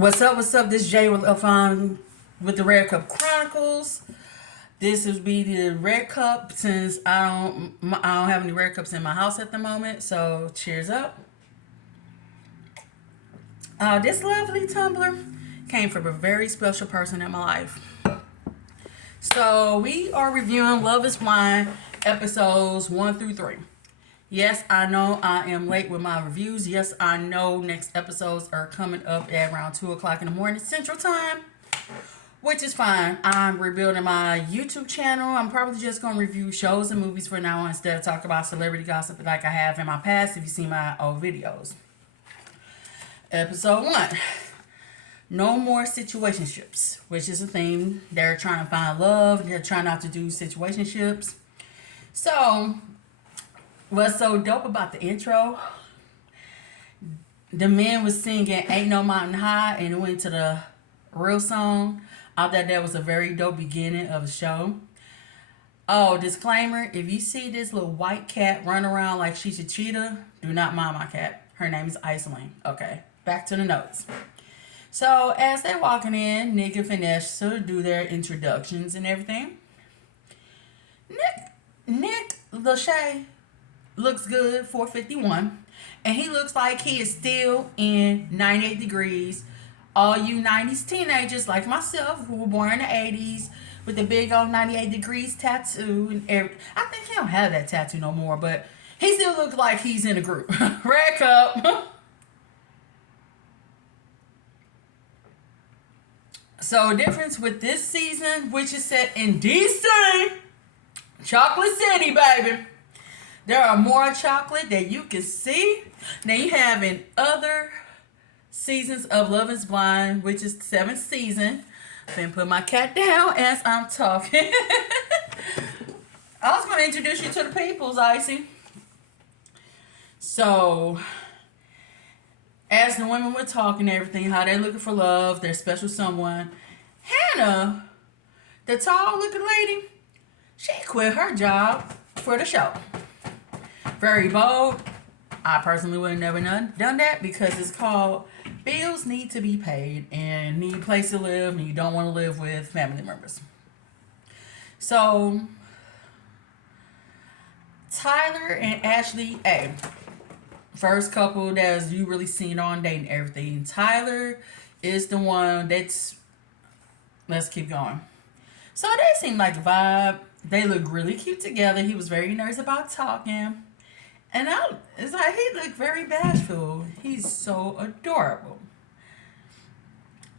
What's up? What's up? This is Jay with the Red Cup Chronicles. This would be the red cup since I don't have any red cups in my house at the moment. So cheers up. This lovely tumbler came from a very special person in my life. So we are reviewing Love Is Blind episodes 1 through 3. Yes, I know I am late with my reviews. Yes, I know next episodes are coming up at around 2 o'clock in the morning Central Time, which is fine. I'm rebuilding my YouTube channel. I'm probably just going to review shows and movies for now instead of talk about celebrity gossip like I have in my past if you see my old videos. Episode 1. No more situationships, which is a theme. They're trying to find love. They're trying not to do situationships. So, what's so dope about the intro? The man was singing Ain't No Mountain High and it went to the real song. I thought that was a very dope beginning of the show. Oh, disclaimer, if you see this little white cat run around like she's a cheetah, do not mind my cat. Her name is Iceland. Okay, back to the notes. So, as they're walking in, Nick and Vanessa do their introductions and everything. Nick Lachey looks good, 451, and he looks like he is still in 98 degrees. All you 90s teenagers like myself who were born in the 80s with the big old 98 degrees tattoo and I think he don't have that tattoo no more, but he still looks like he's in a group. Red Cup. So difference with this season, which is set in DC, Chocolate City, baby. There are more chocolate that you can see than you have in other seasons of Love Is Blind, which is the 7th season. I'm going to put my cat down as I'm talking. I was going to introduce you to the peoples, Icy. So, as the women were talking everything, how they're looking for love, their special someone, Hannah, the tall looking lady, she quit her job for the show. Very bold. I personally would have never done that because it's called bills need to be paid and need a place to live and you don't want to live with family members. So, Tyler and Ashley A. First couple that you really seen on dating everything. Tyler is the one that's... Let's keep going. So they seem like a vibe. They look really cute together. He was very nice about talking. And it's like he looked very bashful. He's so adorable.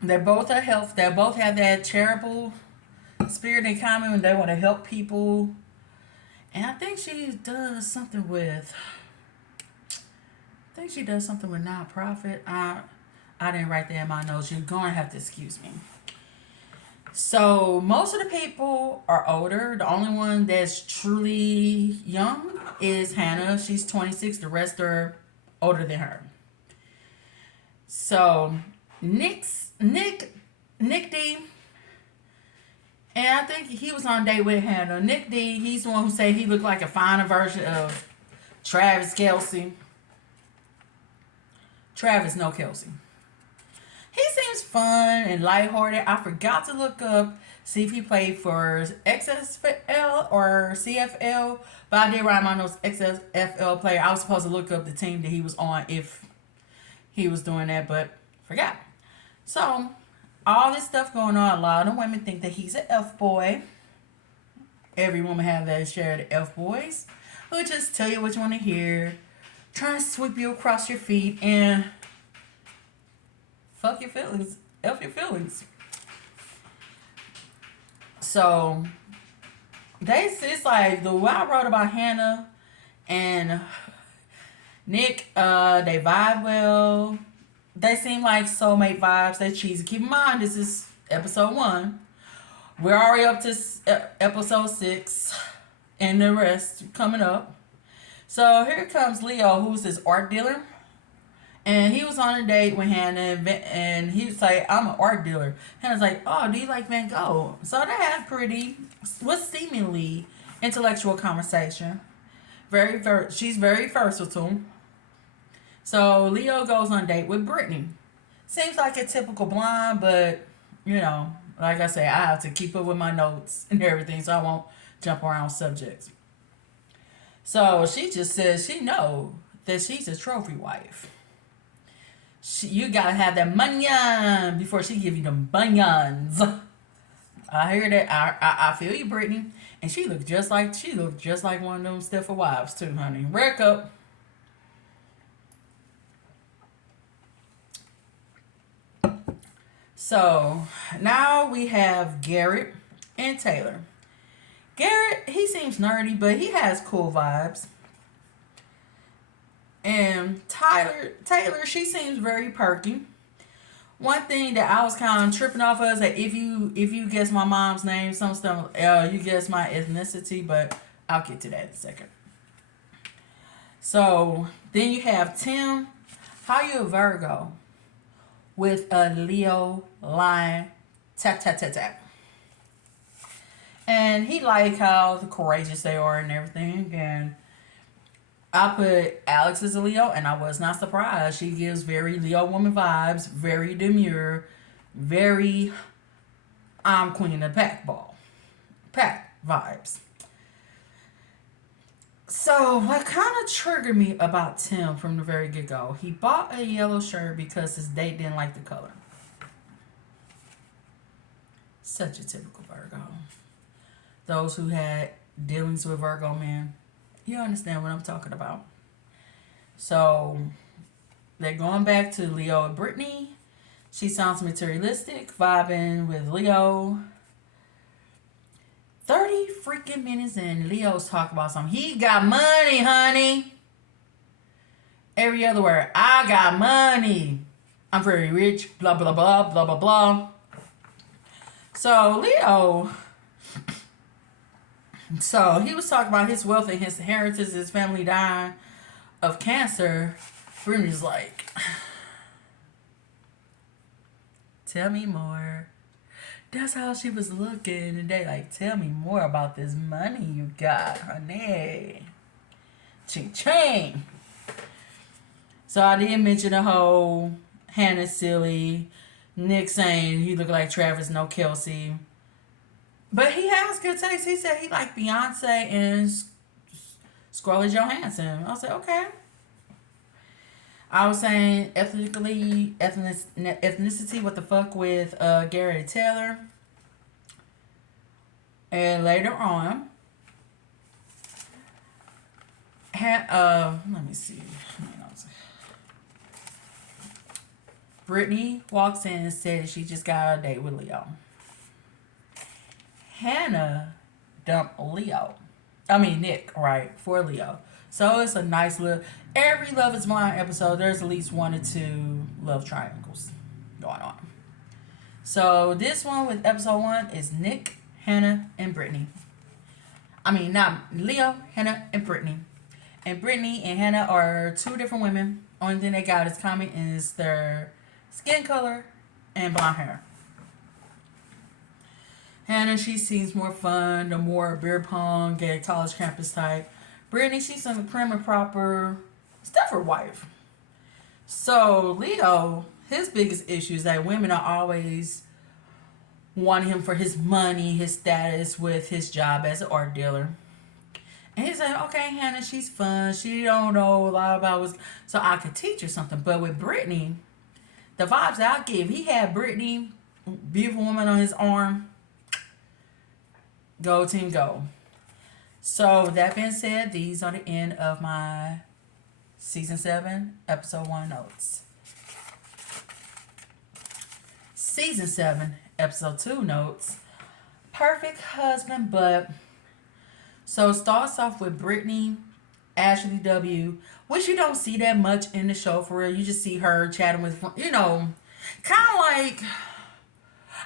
They both are health. They both have that charitable spirit in common when they want to help people. And I think she does something with... nonprofit. I didn't write that in my notes. You're going to have to excuse me. So, most of the people are older. The only one that's truly young is Hannah. She's 26. The rest are older than her. So, Nick D. And I think he was on a date with Hannah. Nick D, he's the one who said he looked like a finer version of Travis Kelce. Travis, no Kelce. He seems fun and lighthearted. I forgot to look up, see if he played for XFL or CFL, but I did write my notes XFL player. I was supposed to look up the team that he was on if he was doing that, but forgot. So, all this stuff going on, a lot of women think that he's an F-boy. Every woman has that share of the F-boys. Who just tell you what you want to hear, trying to sweep you across your feet and... fuck your feelings. F your feelings. So, it's like the way I wrote about Hannah and Nick, they vibe well. They seem like soulmate vibes. They cheesy. Keep in mind, this is episode 1. We're already up to episode 6. And the rest coming up. So, here comes Leo, who's his art dealer. And he was on a date with Hannah, and he was like, I'm an art dealer. Hannah's like, oh, do you like Van Gogh? So they had was seemingly intellectual conversation. She's very versatile. So Leo goes on a date with Brittany. Seems like a typical blonde, but you know, like I say, I have to keep up with my notes and everything, so I won't jump around subjects. So she just says she know that she's a trophy wife. You gotta have that money before she give you them bunions. I hear that. I feel you, Brittany. And she looked just like one of them Stepford wives too, honey. Rare cup. So now we have Garrett and Taylor. Garrett, he seems nerdy, but he has cool vibes. And Taylor, she seems very perky. One thing that I was kind of tripping off of is that if you guess my mom's name, some stuff, you guess my ethnicity, but I'll get to that in a second. So then you have Tim. How you a Virgo with a Leo line? Tap tap tap tap. And he like how courageous they are and everything. And I put Alex as a Leo, and I was not surprised. She gives very Leo woman vibes, very demure, very I'm queen of the pack vibes. So what kind of triggered me about Tim from the very get go? He bought a yellow shirt because his date didn't like the color. Such a typical Virgo. Those who had dealings with Virgo men, you understand what I'm talking about. So they're going back to Leo and Brittany. She sounds materialistic, vibing with Leo. 30 freaking minutes in, Leo's talking about something. He got money, honey. Every other word. I got money. I'm very rich. Blah, blah, blah, blah, blah, blah. So he was talking about his wealth and his inheritance, his family dying of cancer. Brittany's like, tell me more. That's how she was looking today. Like, tell me more about this money you got, honey. Ching ching. So I didn't mention the whole Hannah silly, Nick saying he looked like Travis, no Kelsey. But he has good taste. He said he liked Beyonce and Scarlett Johansson. I was like, okay. I was saying ethnicity, what the fuck with Garrett and Taylor. And later on, let me see. Brittany walks in and says she just got a date with Leo. Hannah dumped Nick, right, for Leo. So it's a nice little, every Love is Blind episode, there's at least 1 or 2 love triangles going on. So this one with episode 1 is Nick, Hannah, and Brittany. Not Leo, Hannah, and Brittany. And Brittany and Hannah are 2 different women. Only thing they got is common is their skin color and blonde hair. Hannah, she seems more fun, the more beer pong, gay college campus type. Brittany, she's some prim and proper Stepford wife. So Leo, his biggest issue is that women are always wanting him for his money, his status with his job as an art dealer. And he's like, okay, Hannah, she's fun. She don't know a lot about what's... So I could teach her something. But with Brittany, the vibes that I give, he had Brittany, beautiful woman on his arm. Go team, go. So that being said, these are the end of my season 7, episode 1 notes. Season 7, episode 2 notes. Perfect husband, but... So it starts off with Brittany, Ashley W., which you don't see that much in the show for real. You just see her chatting with, kind of like...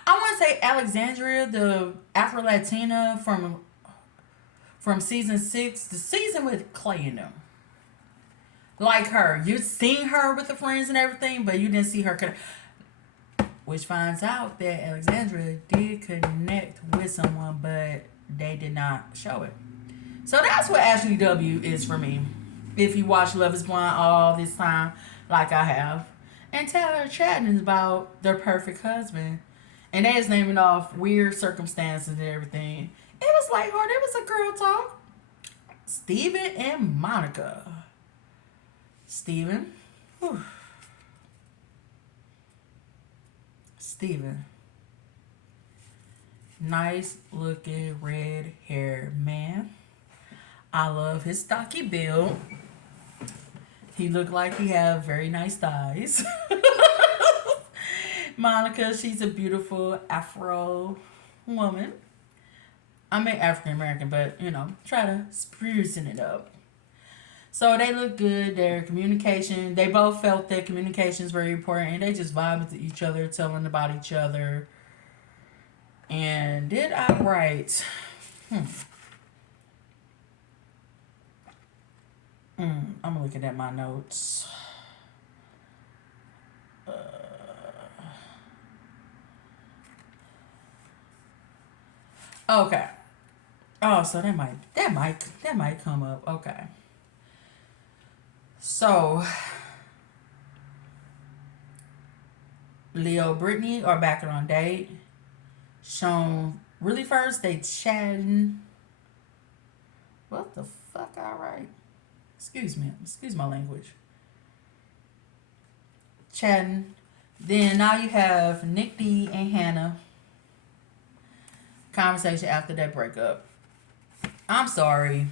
I want to say Alexandria, the Afro-Latina from season 6, the season with Clay in them. Like her. You've seen her with the friends and everything, but you didn't see her connect. Which finds out that Alexandria did connect with someone, but they did not show it. So that's what Ashley W. is for me. If you watch Love is Blind all this time, like I have. and Taylor chatting about their perfect husband. And they was naming off weird circumstances and everything. It was like, oh, there was a girl talk. Steven and Monica. Steven. Whew. Steven. Nice looking red haired man. I love his stocky build. He looked like he had very nice thighs. Monica, she's a beautiful Afro woman. I mean African American, but try to sprucing it up. So they look good. Their communication, they both felt that communication is very important, and they just vibed with each other, telling about each other. And did I write? I'm looking at my notes. Okay. Oh, so that might come up. Okay. So Leo, Brittany are back on date. Sean, really first they chatting. What the fuck I write? Excuse me. Excuse my language. Chatting. Then now you have Nick D and Hannah. Conversation after that breakup. I'm sorry.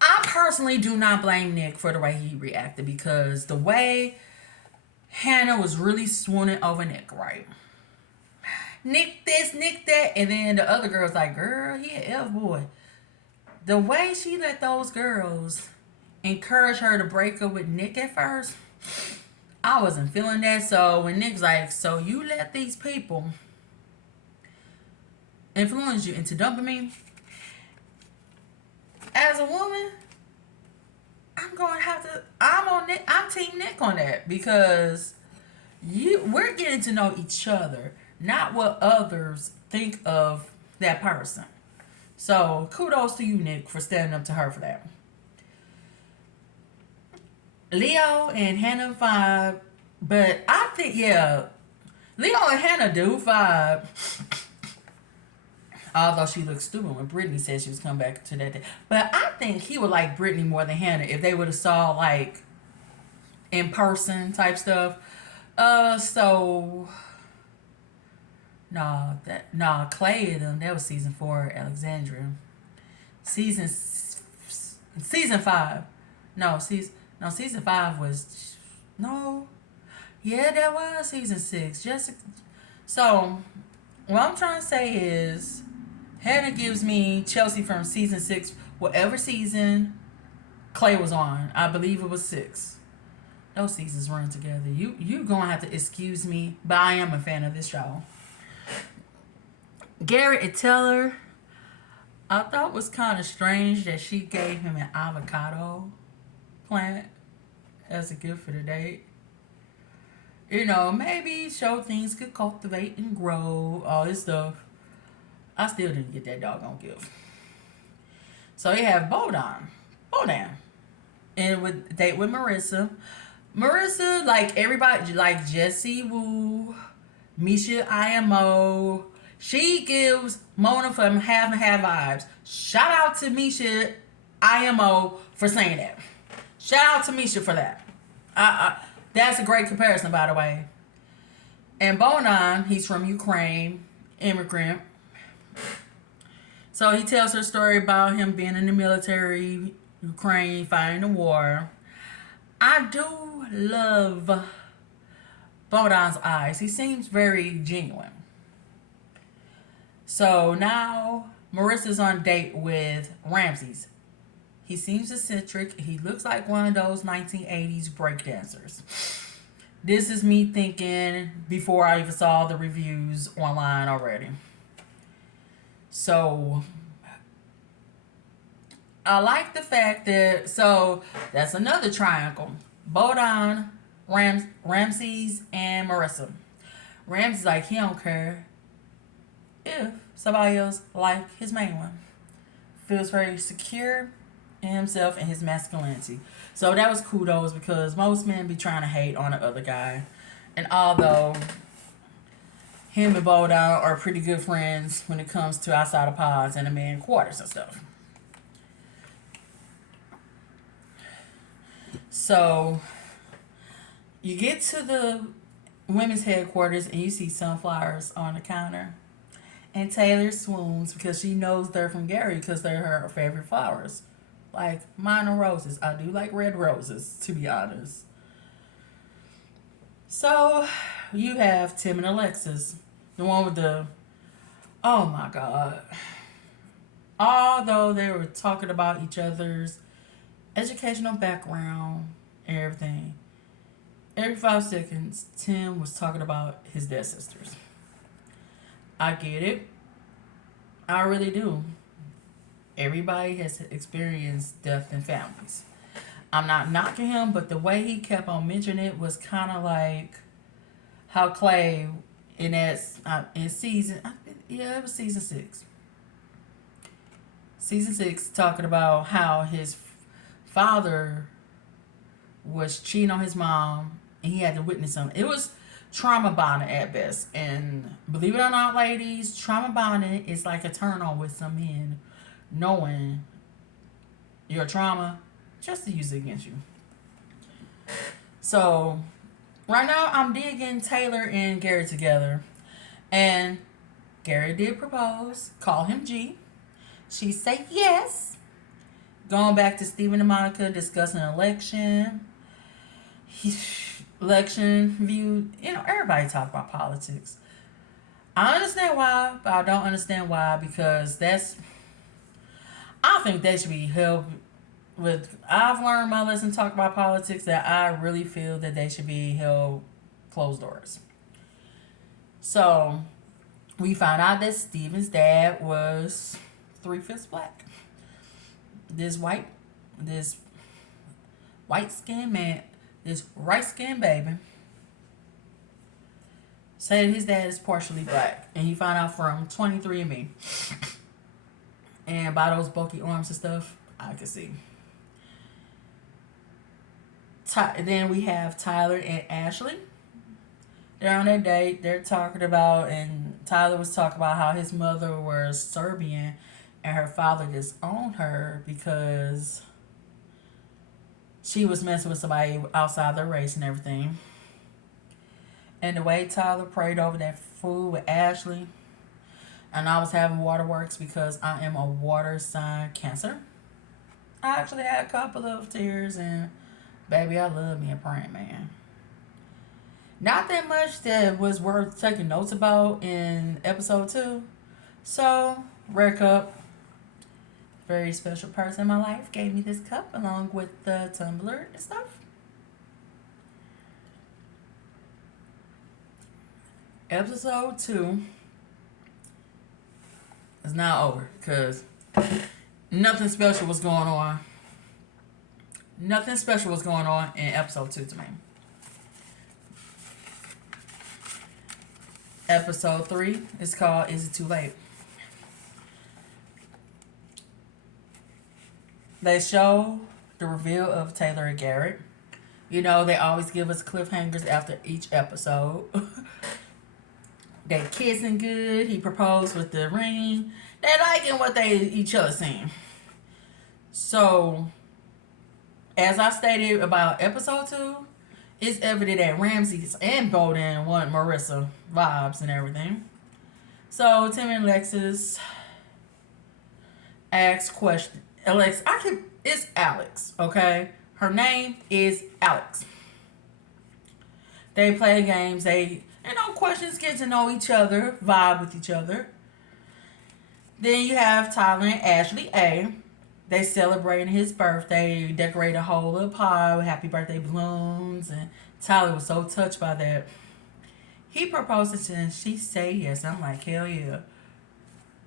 I personally do not blame Nick for the way he reacted, because the way Hannah was really swooning over Nick, right? Nick this, Nick that, and then the other girl's like, girl, he an F boy. The way she let those girls encourage her to break up with Nick at first, I wasn't feeling that. So when Nick's like, so you let these people influence you into dumping me? As a woman, I'm on Nick. I'm team Nick on that, because we're getting to know each other, not what others think of that person. So kudos to you, Nick, for standing up to her for that. Leo and Hannah vibe, but I think Leo and Hannah do vibe. Although she looked stupid when Brittany said she was coming back to that day. But I think he would like Brittany more than Hannah if they would have saw like in person type stuff. So Clay and them, that was season 4, Alexandria. Season 5. Season 5 was that was season 6. So what I'm trying to say is Hannah gives me Chelsea from season 6, whatever season Clay was on. I believe it was 6. Those seasons run together. You gonna have to excuse me, but I am a fan of this show. Garrett and Taylor, I thought it was kind of strange that she gave him an avocado plant as a gift for the date. Maybe show things could cultivate and grow, all this stuff. I still didn't get that doggone gift. So you have Bodan, and with date with Marissa. Marissa, like everybody, like Jessie Woo, Misha IMO. She gives Mona from Half and Half vibes. Shout out to Misha IMO for saying that. Shout out to Misha for that. That's a great comparison, by the way. And Bonan, he's from Ukraine, immigrant. So he tells her story about him being in the military, Ukraine, fighting the war. I do love Bodan's eyes. He seems very genuine. So now Marissa's on a date with Ramses. He seems eccentric. He looks like one of those 1980s breakdancers. This is me thinking before I even saw the reviews online already. So I like the fact that, so that's another triangle. Bodan, Ramses, and Marissa. Ramses like he don't care if somebody else like his main one. Feels very secure in himself and his masculinity. So that was kudos because most men be trying to hate on the other guy. And although him and Bo Down are pretty good friends when it comes to outside of pods and the man quarters and stuff. So you get to the women's headquarters and you see sunflowers on the counter. And Taylor swoons because she knows they're from Gary because they're her favorite flowers. Like, mine are roses. I do like red roses, to be honest. So, you have Tim and Alexis. The one with the... Oh, my God. Although they were talking about each other's educational background and everything, every 5 seconds, Tim was talking about his dead sisters. I get it. I really do. Everybody has experienced death in families. I'm not knocking him, but the way he kept on mentioning it was kind of like how Clay in season, yeah, it was season 6. Season 6 talking about how his father was cheating on his mom and he had to witness something. It was trauma bonding at best. And believe it or not, ladies, trauma bonding is like a turn on with some men knowing your trauma just to use it against you. So right now I'm digging Taylor and Gary together. And Gary did propose, call him G. She said yes. Going back to Stephen and Monica discussing election. Election view. Everybody talk about politics. I understand why, but I don't understand why because I think they should be held with. I've learned my lesson talk about politics that I really feel that they should be held closed doors. So we found out that Steven's dad was 3/5 black. This white skinned man, this light skinned baby, said his dad is partially black, and he found out from 23andMe. And by those bulky arms and stuff, I could see. Then we have Tyler and Ashley. They're on their date. They're talking about, and Tyler was talking about how his mother was Serbian and her father disowned her because she was messing with somebody outside their race and everything. And the way Tyler prayed over that food with Ashley, and I was having waterworks because I am a water sign Cancer. I actually had a couple of tears, and baby, I love me a praying man. Not that much that was worth taking notes about in episode 2. So, rare cup. Very special person in my life gave me this cup along with the tumbler and stuff. Episode 2 is now over because nothing special was going on. Nothing special was going on in episode 2 to me. Episode 3 is called Is It Too Late? They show the reveal of Taylor and Garrett. They always give us cliffhangers after each episode. They kissing good. He proposed with the ring. They liking what they each other seeing. So, as I stated about episode 2, it's evident that Ramses and Bowden want Marissa vibes and everything. So, Tim and Alexis ask question. It's Alex, okay? Her name is Alex. They play games. Questions, get to know each other, vibe with each other. Then you have Tyler and Ashley A. They celebrating his birthday, decorate a whole little pie with happy birthday balloons, and Tyler was so touched by that. He proposed to her and she said yes. I'm like, hell yeah.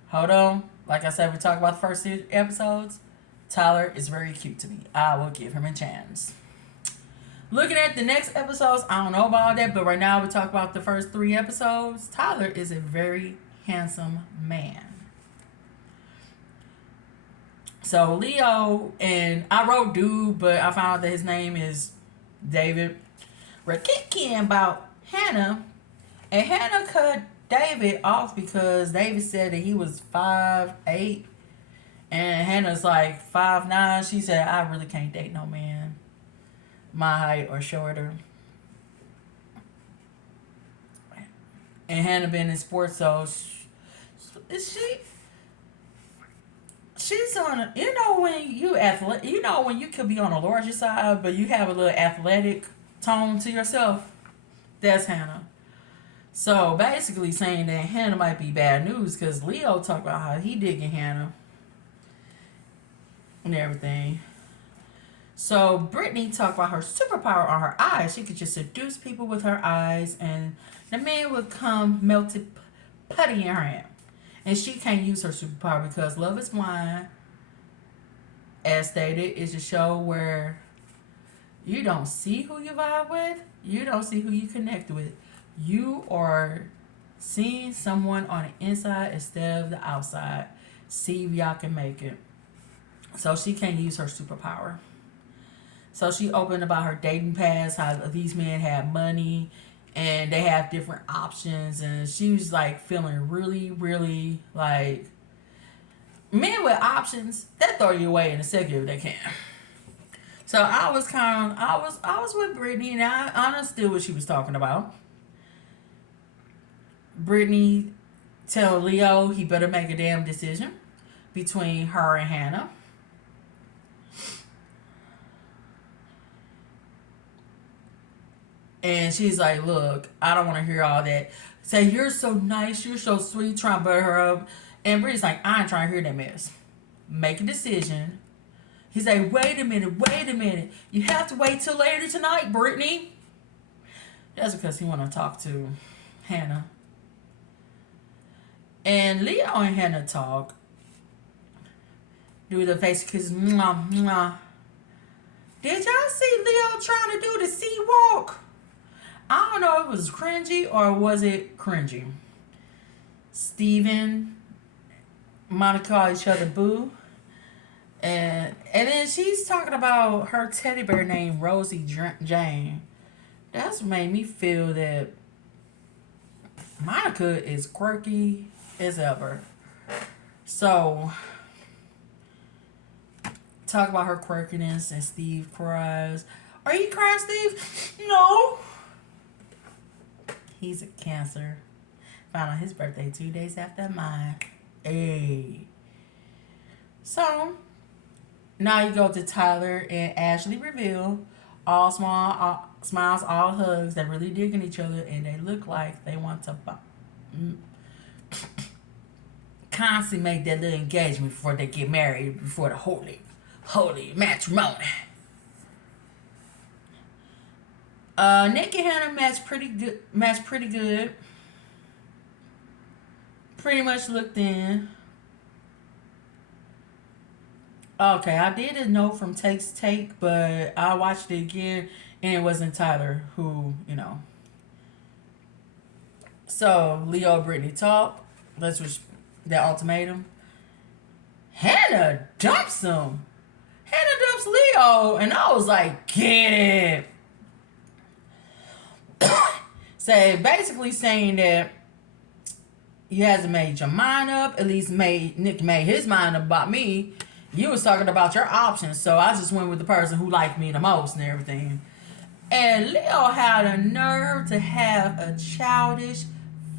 Hold on. Like I said, we talked about the first 2 episodes. Tyler is very cute to me. I will give him a chance. Looking at the next episodes, I don't know about that, but right now we talk about the first 3 episodes. Tyler is a very handsome man. So Leo, and I wrote dude, but I found out that his name is David. We're kicking about Hannah, and Hannah cut David off because David said that he was 5'8", and Hannah's like 5'9". She said, "I really can't date no man my height or shorter." And Hannah been in sports, so she she's on a, when you athletic, when you could be on the larger side but you have a little athletic tone to yourself. That's Hannah. So basically saying that Hannah might be bad news because Leo talked about how he digging Hannah and everything. So Brittany talked about her superpower on her eyes. She could just seduce people with her eyes, and the man would come melted putty in her hand. And she can't use her superpower because Love is Blind, as stated, is a show where you don't see who you vibe with, you don't see who you connect with. You are seeing someone on the inside instead of the outside. See if y'all can make it. So she can't use her superpower. So she opened about her dating past, how these men have money and they have different options, and she was like feeling really, really like men with options, they throw you away in a second if they can. So I was with Brittany, and I understood what she was talking about. Brittany tell Leo he better make a damn decision between her and Hannah. And she's like, "Look, I don't want to hear all that. Say, you're so nice, you're so sweet, trying to butter her up." And Brittany's like, "I ain't trying to hear that mess. Make a decision." He's like, wait a minute. You have to wait till later tonight, Brittany." That's because he want to talk to Hannah. And Leo and Hannah talk. Do the face kiss. Mwah, mwah. Did y'all see Leo trying to do the sea walk? I don't know if it was cringy or was it cringy. Steven, Monica call each other boo. And then she's talking about her teddy bear named Rosie Jane. That's made me feel that Monica is quirky as ever. So talk about her quirkiness, and Steve cries. "Are you crying, Steve?" "No." He's a Cancer. Found out his birthday 2 days after mine. Hey. So now you go to Tyler and Ashley reveal. All small, all smiles, all hugs. They're really digging each other, and they look like they want to consummate their little engagement before they get married, before the holy matrimony. Nick and Hannah matched pretty good. Pretty much looked in. Okay, I did a note from Take's Take, but I watched it again, and it wasn't Tyler who. So Leo and Brittany talk. That's what that ultimatum. Hannah dumps him. Hannah dumps Leo, and I was like, get it. So basically saying that you hasn't made your mind up. At least Nick made his mind up about me. You was talking about your options, so I just went with the person who liked me the most and everything. And Leo had a nerve to have a childish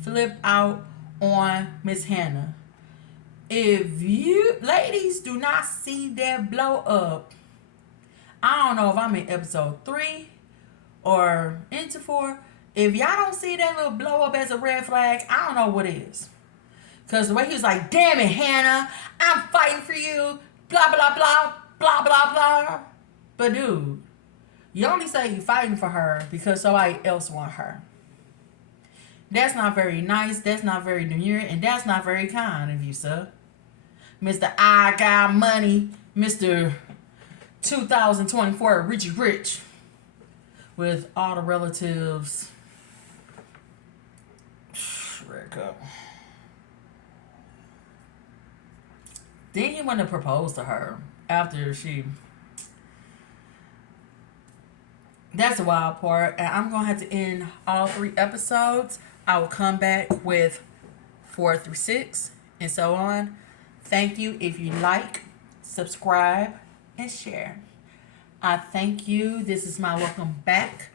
flip out on Miss Hannah. If you ladies do not see that blow up, I don't know if I'm in episode 3 or into 4. If y'all don't see that little blow up as a red flag, I don't know what is. Because the way he was like, "Damn it, Hannah, I'm fighting for you, blah, blah, blah, blah, blah, blah." But dude, you only say you fighting for her because somebody else want her. That's not very nice, that's not very demure, and that's not very kind of you, sir. Mr. I Got Money, Mr. 2024 Richie Rich, with all the relatives. Rick up. Then he wanted to propose to her after she. That's the wild part. And I'm gonna have to end all 3 episodes. I will come back with 4 through 6 and so on. Thank you if you like, subscribe, and share. I thank you. This is my welcome back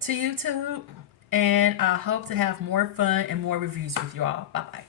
to YouTube. And I hope to have more fun and more reviews with you all. Bye bye.